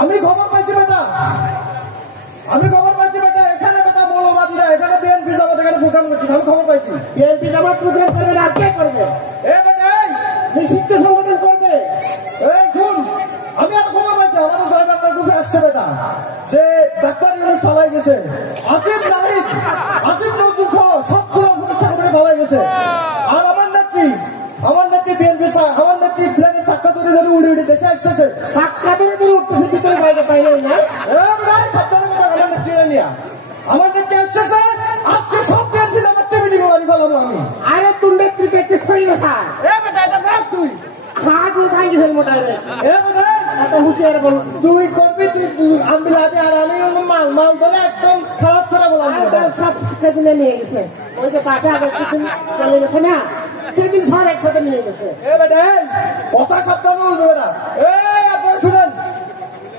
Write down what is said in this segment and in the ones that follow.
আমি খবর পাইছি বেটা, আমি খবর পাইছি বেটা, এখানে বেটা মৌলবাদীরা এখানে বিএনপি জামাত এখানে প্রোগ্রাম করছি, আমি খবর পাইছি। বিএনপি জামাত প্রোগ্রাম করবে না, কে করবে? এ বেটা নিষিদ্ধ সংগঠন করবে। এই শুন, আমি আর খবর পাইছি আমাদের জয়বাংলা গ্রুপে আসছে বেটা যে ডাক্তার ইউনুস পালাই গেছে, আসিফ নাহিদ, আসিফ নজরুল সহ সবগুলো প্রতিষ্ঠা করে পালাই গেছে। আর আমার নেত্রী বিএনপি, আমার নেত্রী প্লেনে সাক্ষাৎ ধরে উড়ে উড়ে দেশে আসতেছে। সাক্ষাৎ ধরে উঠতেছে, ভিতরে বাইরে পাইলেন না? আমার নেত্রী নিয়ে আমার নেত্রী আসতেছে, আজকে সব বিএনপি আমার টেবিলি মারি ফেলাবো আমি। আরে তোর নেত্রীকে একটু সরিয়ে স্যার, তুই হাট ভাঙি ফেলবো হুঁশিয়ার বল। তুই করবি, তুই আমবিলাতে আর আমি মাল ধরে একদম খারাপ করে বললাম। সব শিক্ষা দিনে নিয়ে গেছে, ওই যে পাশে আগে কিছুদিন চলে গেছে না, সেদিন সব একসাথে নিয়ে গেছে। কথা সাবধান বলবে না। এই আপনারা শুনেন,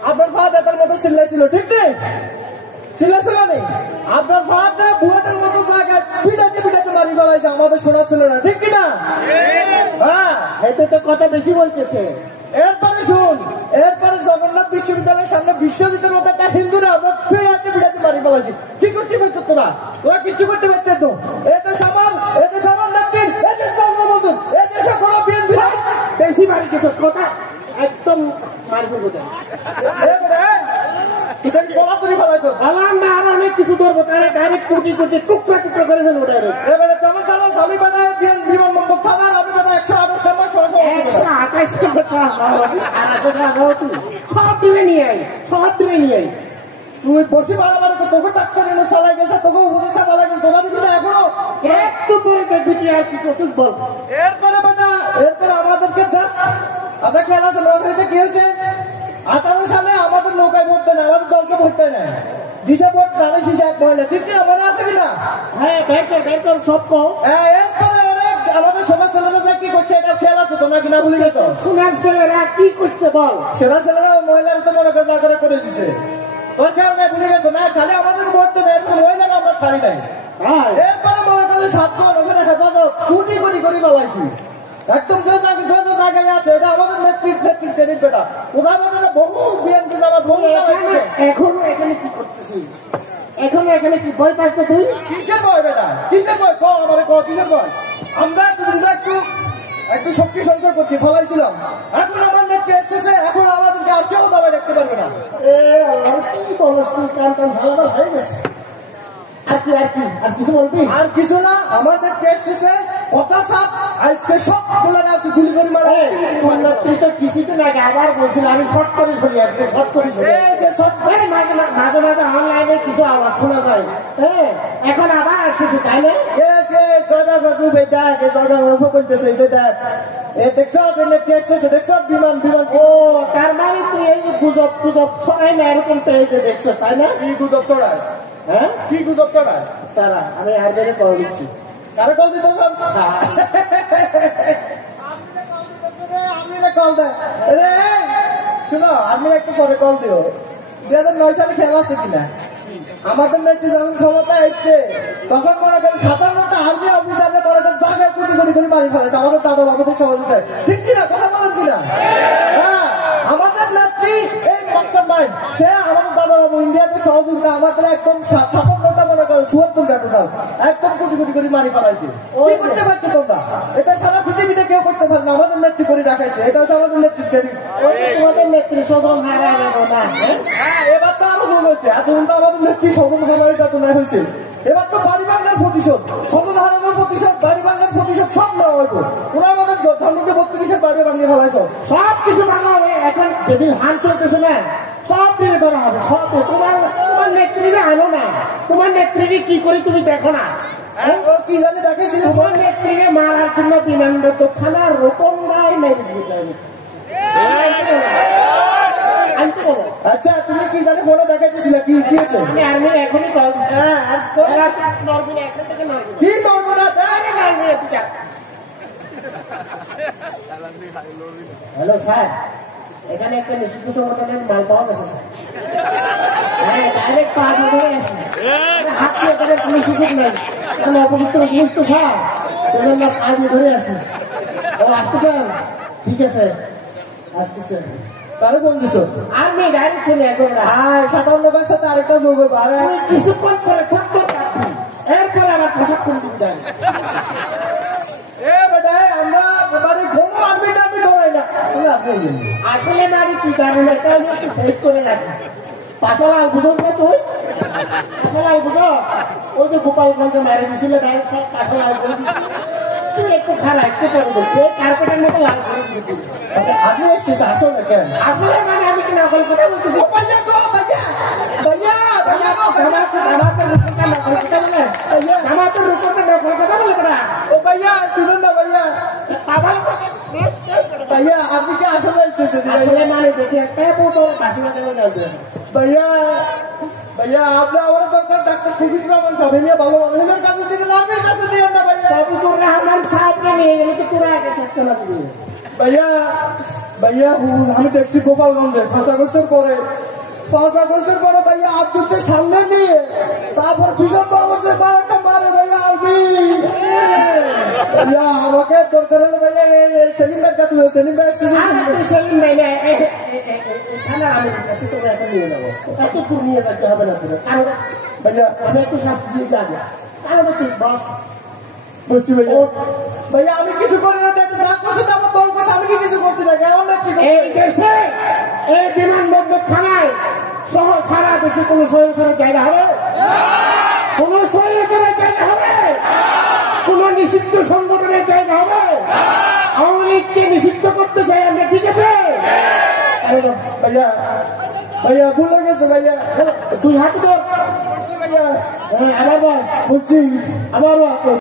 আপনার ফাদার মতো চিল্লাইছিল, ঠিক নেই? চিল্লাইছিল নেই? আপনার ফাদার বুয়েটের মতো জায়গায় পিটাতে পিটাতে মারি ফেলাইছে আমাদের শোনা ছিল না, ঠিক কিনা? হ্যাঁ, এতে তো কথা বেশি বলতেছে। এরপরে শুন, এরপরে জগন্নাথ বিশ্ববিদ্যালয়ের সামনে বিশ্বজিতের মতো একটা হিন্দুরা আমরা পিটাতে পিটাতে মারি ফেলাইছি। কি করতে পারতো তোরা? তোরা কিচ্ছু করতে পারতে তো? এতে সামান নেত্রীর, এতে বঙ্গবন্ধু, এদেশে কোনো বিএনপি বেশি মারি কিছু কথা একদম মারবো কোথায়? অনেক কিছু ধরবো, ডাইরেক্ট কোটি কোটি টুকরা টুকরা করে ফেলবো ডাইরেক্ট। এবারে তেমন চালাস, আমি বেটা বিমানবন্দর থানার, আমি বেটা 128 সব দিনে নিয়ে আই, সব দিনে নিয়ে আই। তুই বসে বাড়াবাড়ি তোকে ডাক্তার এনে চালাই গেছে, তোকে উপদেষ্টা পালাই গেছে, তোরা দিবি না এখনো? একটু পরে দেখবি তুই আর কি ওষুধ বল। এরপরে বেটা, এরপরে আমাদেরকে জাস্ট আমরা খেলা আছে নৌকাতে কি হয়েছে? 18 সালে আমাদের নৌকায় ভোট দেয় না, আমাদের দলকে ভোট দেয় না, দিশা ভোট দাঁড়িয়ে শিশে এক মহিলা, ঠিক না? মনে আছে কিনা? হ্যাঁ, বের সব কম। এরপরে আমাদের সোনার ছেলেরা যে কি করছে এটা খেয়াল আছে তোমরা কিনা ভুলে গেছো? সোনার ছেলেরা কি করছে বল? সোনার ছেলেরা মহিলার তো মনে করে করে দিচ্ছে, তোর খেয়াল নাই, ভুলে গেছো না? খালি আমাদের ভোট দেবে, এরকম মহিলারা আমরা ছাড়ি নাই। এরপরে মনে করে ছাত্র ওখানে হেফাজত কোটি কোটি করে বলাইছি, একদম যে জায়গায় আছে এটা আমাদের নেতৃত্বের ক্রেডিট বেটা। ওরা বহু বিএনপি আমার বহু। এখনো এখানে কি করতেছিস? এখনো এখানে কি বই পাস তো তুই? কিসের বই বেটা, কিসের বই? আমার কিসের বই? আমরা একটু শক্তি সঞ্চয় করছি, ফলাইছিলাম, এখন আমার নেত্রী এসেছে, এখন আমাদেরকে আর কেউ দাবায় রাখতে পারবে না। কি বলস তুই? কান কান ভালো হয়ে গেছে। আর কি আর কিছু বলবি? আর কিছু না, আমাদের কেস শেষে কথা সাপ আজকে সব বলে না, তুই গুলি করে মারে। তুই তো কিছুদিন আগে আবার বলছিল আমি শর্ট করে শুনি, আসবে শর্ট করে শুনি, মাঝে মাঝে অনলাইনে কিছু আওয়াজ শোনা যায়। হ্যাঁ, এখন আবার আসতেছি, তাই না? তার মানে তুই এই যে গুজব টুজব ছড়াই না, এরকম তো এই যে দেখছো, তাই না? কি গুজব ছড়ায়? হ্যাঁ, কি গুজব ছড়ায়? তারা আমি আর্মিরে কল দিচ্ছি। কারে কল দিতে? আর্মিরে কল দেয়। শুনো, আর্মির একটু পরে কল দিও। 2009 সালে খেলা আছে কিনা? আমাদের নেত্রী যখন ক্ষমতা এসছে তখন মনে করেন 57টা আর্মি অফিসারদের মনে করেন জায়গায় কোটি কোটি করে মারি ফেলেছে আমাদের দাদা বাবুদের সহযোগিতায়, ঠিক কিনা? কথা বলেন কিনা? হ্যাঁ, আমাদের নেত্রী এই মাস্টার মাইন্ড, সে আমাদের দাদা বাবু ইন্ডিয়াতে সহযোগিতা আমাদের একদম 57টা মনে করেন 74টা টোটাল একদম কোটি কোটি করে মারি ফেলাইছে। কি করতে পারছে তোমরা? এটা সারা পৃথিবীতে কেউ করতে পারে না, আমাদের নেত্রী করে দেখাইছে, এটা হচ্ছে আমাদের নেত্রী। তোমাদের নেত্রী স্বজন হারা গেল না? হ্যাঁ, এবার তো আরো ভুল হয়েছে, এতদিন তো আমাদের নেত্রী স্বজন হারানোর যাতনায় হয়েছে, এবার তো বাড়ি ভাঙ্গার প্রতিশোধ, স্বজন হারানোর প্রতিশোধ, বাড়ি ভাঙ্গার প্রতিশোধ সব নেওয়া হইতো। ওরা আমাদের ধানুকে 32-এর বাড়ি ভাঙিয়ে ফেলাইছ, সব কিছু ভাঙা হবে। এখন টেবিল হান চলতেছে না, সব দিকে ধরা হবে, সব। তোমার নেত্রীকে আনো না, তোমার নেত্রীকে কি করে তুমি দেখো না? কি জানি দেখেছিল, তোমার নেত্রীকে মারার জন্য বিমানবন্দর থানার রোপঙ্গায় মেরে দিতে হবে। আচ্ছা, তুমি কি জানি ফোনে দেখাইতেছিল, কি হয়েছে? আমি আর্মির এখনই কল দিচ্ছি। কি করবো না? হ্যালো স্যার, এখানে একটা নিষিদ্ধ সংগঠনের মাল পাওয়া গেছে স্যার। হ্যাঁ, ডাইরেক্ট পা ধরে গেছে, হাত দিয়ে করে কোনো সুযোগ নেই, এখানে অপবিত্র জিনিস তো স্যার, সেজন্য পা ধরে আছে। ও আসতেছেন? ঠিক আছে, আসতেছেন। তারে ফোন দিছো আমি ডাইরেক্ট চলে একবার আয় 57 সাথে আরেকটা যোগ হবে আরে তুই কিছুক্ষণ পরে থাকতে পারবি এরপরে আবার পোশাক কোন দিন যাই এ বেটা আমরা বাড়ি ঘুম আর্মি টার্মি ডরাই না তুমি আপনি আসলে মারি তুই কারণ এটা আমি একটু সেভ করে রাখি পাশালাল বুঝো না তুই পাশালাল বুঝো ওই যে গোপালগঞ্জে মারে দিছিল ডাইরেক্ট পাশালাল বলে তুই একটু খারাপ একটু পরে বলছি এই কার্পেটের মতো লাল করে দিবি আপনি এসেছিস আসল না কেন আসলে মানে আমি কি নকল কথা বলতেছি ভাইয়া গো ভাইয়া ভাইয়া ভাইয়া গো আমাদের রূপটা নকল কথা বলে বেটা ও ভাইয়া শুনুন না ভাইয়া পাগল ভাইয়া আপনি কি আসলে এসেছেন আসলে মানে দেখি একটা ফটো পাশে কেন যাবে ভাইয়া ভাইয়া আপনি আমার দরকার ডাক্তার শফিক রহমান সাহেব নিয়ে ভালো মানুষের কাছে দিলেন আর্মির কাছে দিয়েন না ভাইয়া শফিকুর রহমান সাহেবকে নিয়ে গেলে তো তোরা আগে থাকতে না তুই ভাইয়া ভাইয়া আমি দেখছি গোপালগঞ্জে 5 আগস্টের পরে ভাইয়া আব্দুলকে সামনে নিয়ে তারপর ভীষণ পর্বতের মারাটা মারে ভাইয়া আর্মি ভাইয়া আমাকে দরকার হলে ভাইয়া সেলিম ভাইয়ের কাছে সেলিম ভাই সেলিম ভাই না এখানে আমি কাছে তো একটা নিয়ে নেবো এত দূর নিয়ে যেতে হবে না তোর কারণ ভাইয়া আমি একটু শাস্তি দিয়ে যাবো কারণ তুই বস বসছি ভাইয়া ভাইয়া আমি কিছু করি না যা করছে তো আমার দল করছে আমি কি কিছু করছি না কেমন না কি এই দেশে এই বিমানবন্দর থানায় সহ সারা দেশে কোন স্বয়ংসরের জায়গা হবে কোন স্বয়ংসরের জায়গা হবে কোন নিষিদ্ধ সংগঠনের জায়গা হবে আওয়ামী লীগকে নিষিদ্ধ করতে চাই আমরা ঠিক আছে ভাইয়া ভাইয়া ভুলে গেছে ভাইয়া তুই হাত ধর ভাইয়া আবার বল বুঝছি আবার বল